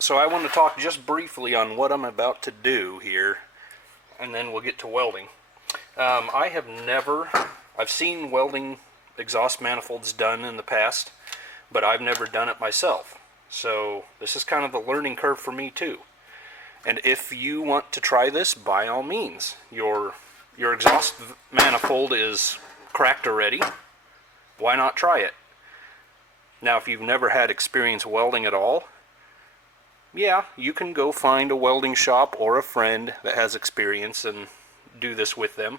So I want to talk just briefly on what I'm about to do here, and then we'll get to welding. I've seen welding exhaust manifolds done in the past, but I've never done it myself. So this is kind of the learning curve for me too. And if you want to try this, by all means. Your exhaust manifold is cracked already. Why not try it? Now, if you've never had experience welding at all, yeah, you can go find a welding shop or a friend that has experience and do this with them.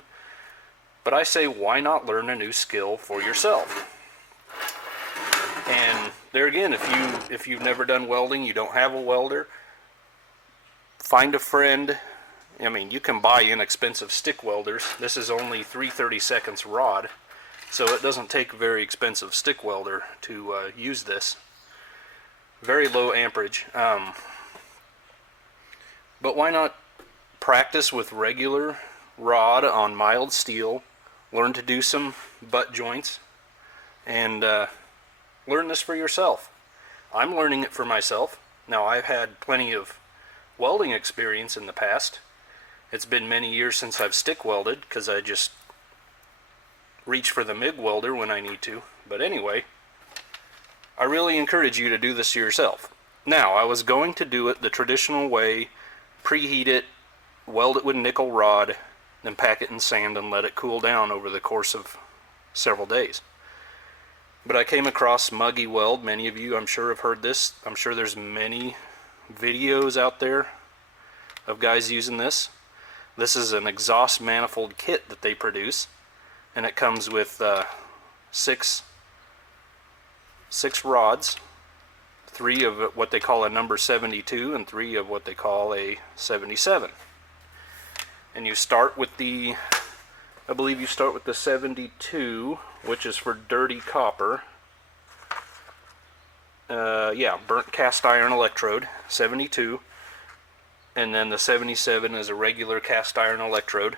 But I say, why not learn a new skill for yourself? And there again, if you've never done welding, you don't have a welder, find a friend. I mean, you can buy inexpensive stick welders. This is only 3/32 rod, so it doesn't take a very expensive stick welder to use this. Very low amperage. But why not practice with regular rod on mild steel, learn to do some butt joints, and learn this for yourself. I'm learning it for myself. Now, I've had plenty of welding experience in the past. It's been many years since I've stick welded because I just reach for the MIG welder when I need to. But anyway, I really encourage you to do this yourself. Now, I was going to do it the traditional way, preheat it, weld it with nickel rod, then pack it in sand and let it cool down over the course of several days. But I came across Muggy Weld. Many of you, I'm sure, have heard this. I'm sure there's many videos out there of guys using this. This is an exhaust manifold kit that they produce, and it comes with six rods, 3 of what they call a number 72 and 3 of what they call a 77. And you start with the, I believe you start with the 72, which is for dirty copper. Yeah, burnt cast iron electrode, 72. And then the 77 is a regular cast iron electrode.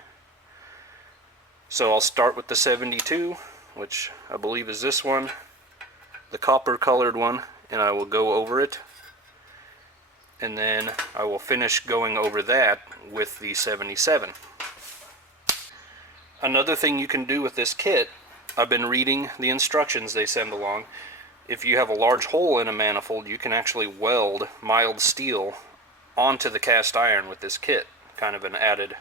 So I'll start with the 72, which I believe is this one, the copper colored one, and I will go over it. And then I will finish going over that with the 77. Another thing you can do with this kit, I've been reading the instructions they send along. If you have a large hole in a manifold, you can actually weld mild steel onto the cast iron with this kit. Kind of an added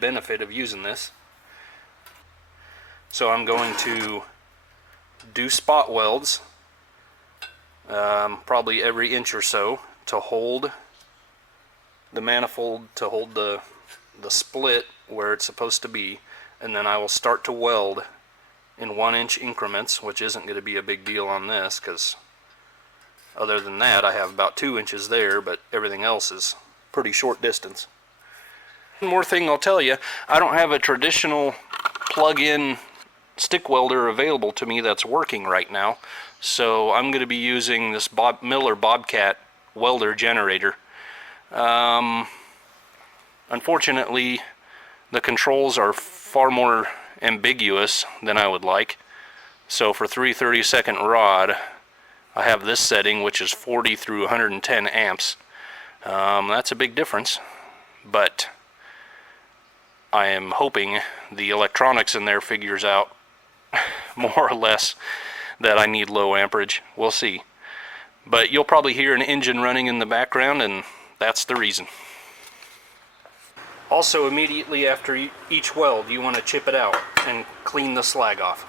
benefit of using this. So I'm going to do spot welds, probably every inch or so, to hold the manifold, to hold the split where it's supposed to be, and then I will start to weld in 1-inch increments, which isn't going to be a big deal on this, because other than that I have about 2 inches there, but everything else is pretty short distance. One more thing I'll tell you, I don't have a traditional plug-in stick welder available to me that's working right now, so I'm going to be using this Miller Bobcat welder generator. Unfortunately, the controls are far more ambiguous than I would like. So for 3/32 rod, I have this setting, which is 40 through 110 amps. That's a big difference, but I am hoping the electronics in there figures out more or less that I need low amperage. We'll see. But you'll probably hear an engine running in the background, and that's the reason. Also, immediately after each weld, you want to chip it out and clean the slag off.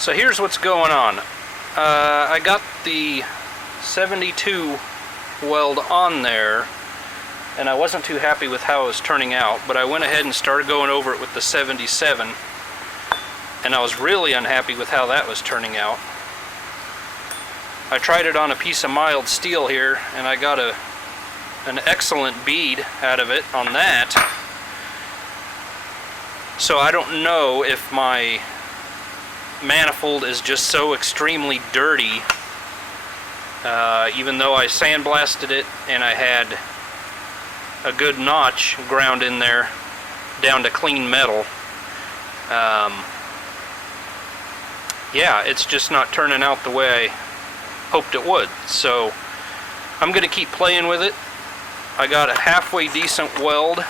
So here's what's going on. I got the 72 weld on there, and I wasn't too happy with how it was turning out, but I went ahead and started going over it with the 77, and I was really unhappy with how that was turning out. I tried it on a piece of mild steel here, and I got an excellent bead out of it on that. So I don't know if my manifold is just so extremely dirty, even though I sandblasted it and I had a good notch ground in there down to clean metal. Yeah, it's just not turning out the way I hoped it would. So I'm going to keep playing with it. I got a halfway decent weld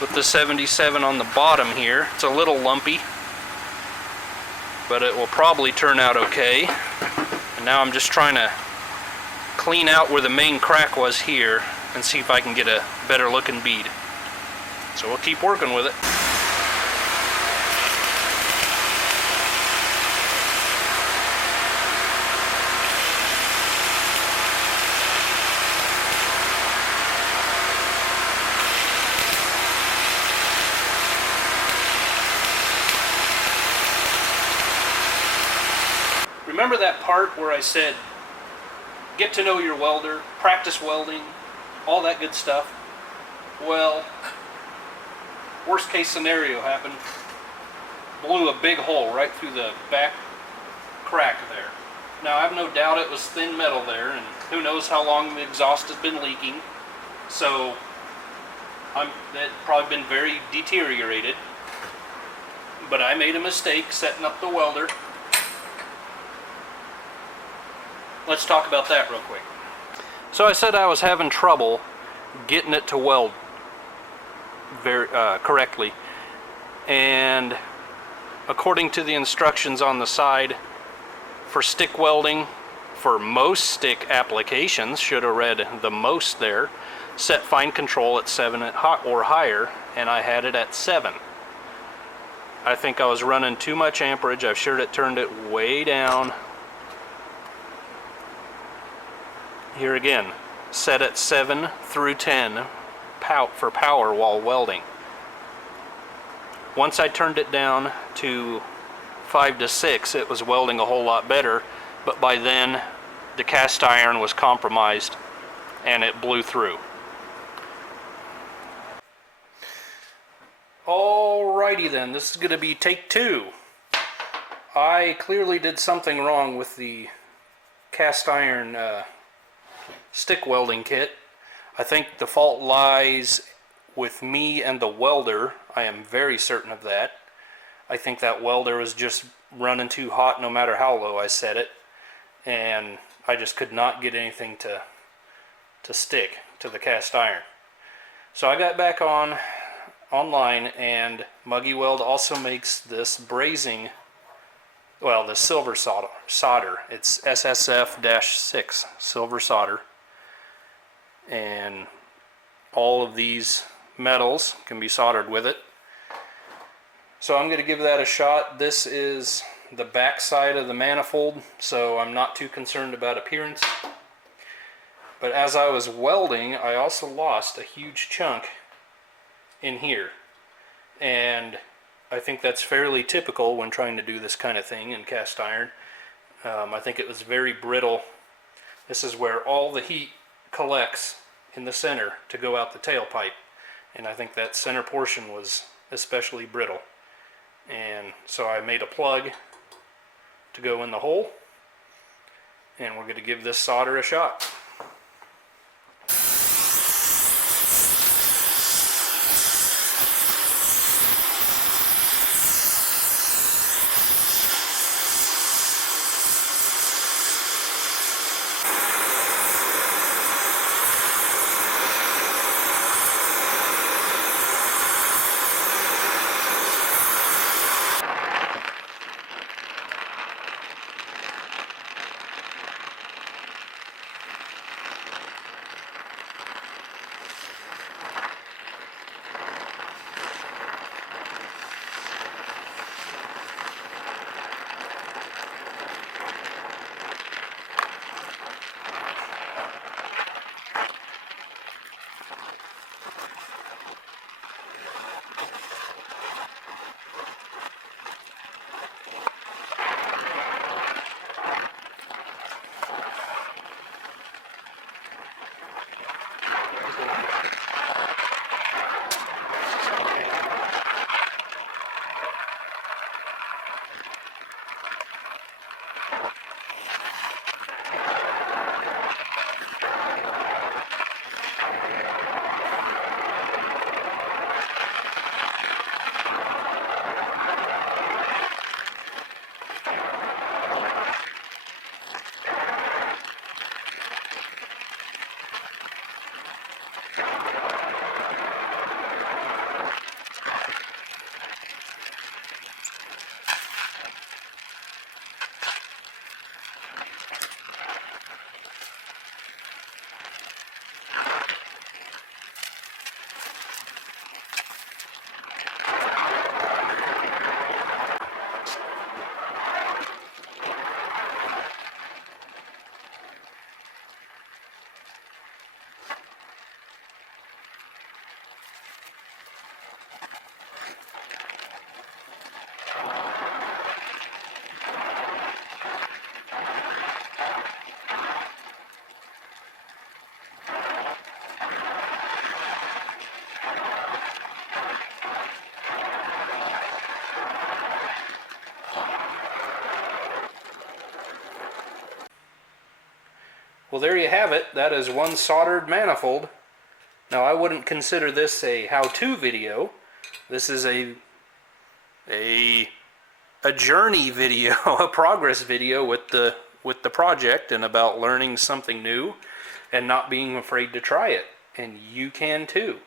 with the 77 on the bottom here. It's a little lumpy, but it will probably turn out okay. And now I'm just trying to clean out where the main crack was here and see if I can get a better looking bead. So we'll keep working with it. Remember that part where I said, get to know your welder, practice welding, all that good stuff? Well, worst case scenario happened. Blew a big hole right through the back crack there. Now I have no doubt it was thin metal there, and who knows how long the exhaust has been leaking. So it probably been very deteriorated. But I made a mistake setting up the welder. Let's talk about that real quick. So I said I was having trouble getting it to weld very correctly, and according to the instructions on the side for stick welding, for most stick applications, should have read the most there, set fine control at 7 or higher, and I had it at 7. I think I was running too much amperage. I've sure it turned it way down. Here again, set at 7 through 10 for power while welding. Once I turned it down to 5 to 6, it was welding a whole lot better, but by then the cast iron was compromised and it blew through. Alrighty then, this is going to be take 2. I clearly did something wrong with the cast iron stick welding kit. I think the fault lies with me and the welder. I am very certain of that. I think that welder was just running too hot no matter how low I set it, and I just could not get anything to stick to the cast iron. So I got back online, and Muggy Weld also makes this brazing, well, the silver solder. It's SSF-6 silver solder. And all of these metals can be soldered with it. So I'm going to give that a shot. This is the back side of the manifold, so I'm not too concerned about appearance. But as I was welding, I also lost a huge chunk in here. And I think that's fairly typical when trying to do this kind of thing in cast iron. I think it was very brittle. This is where all the heat collects in the center to go out the tailpipe, and I think that center portion was especially brittle, and so I made a plug to go in the hole, and we're going to give this solder a shot. Well, there you have it. That is one soldered manifold. Now, I wouldn't consider this a how-to video. This is a journey video, a progress video with the project, and about learning something new and not being afraid to try it. And you can too.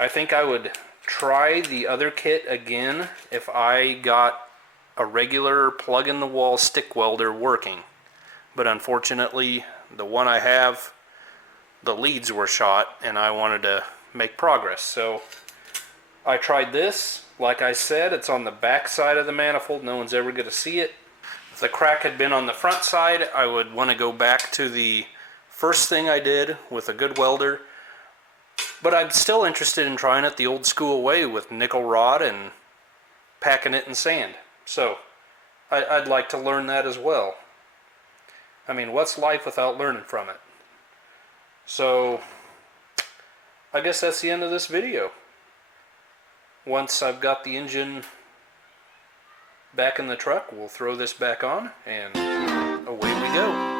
I think I would try the other kit again if I got a regular plug-in-the-wall stick welder working. But unfortunately, the one I have, the leads were shot, and I wanted to make progress. So I tried this. Like I said, it's on the back side of the manifold. No one's ever going to see it. If the crack had been on the front side, I would want to go back to the first thing I did with a good welder. But I'm still interested in trying it the old school way with nickel rod and packing it in sand. So I'd like to learn that as well. I mean, what's life without learning from it? So I guess that's the end of this video. Once I've got the engine back in the truck, we'll throw this back on and away we go.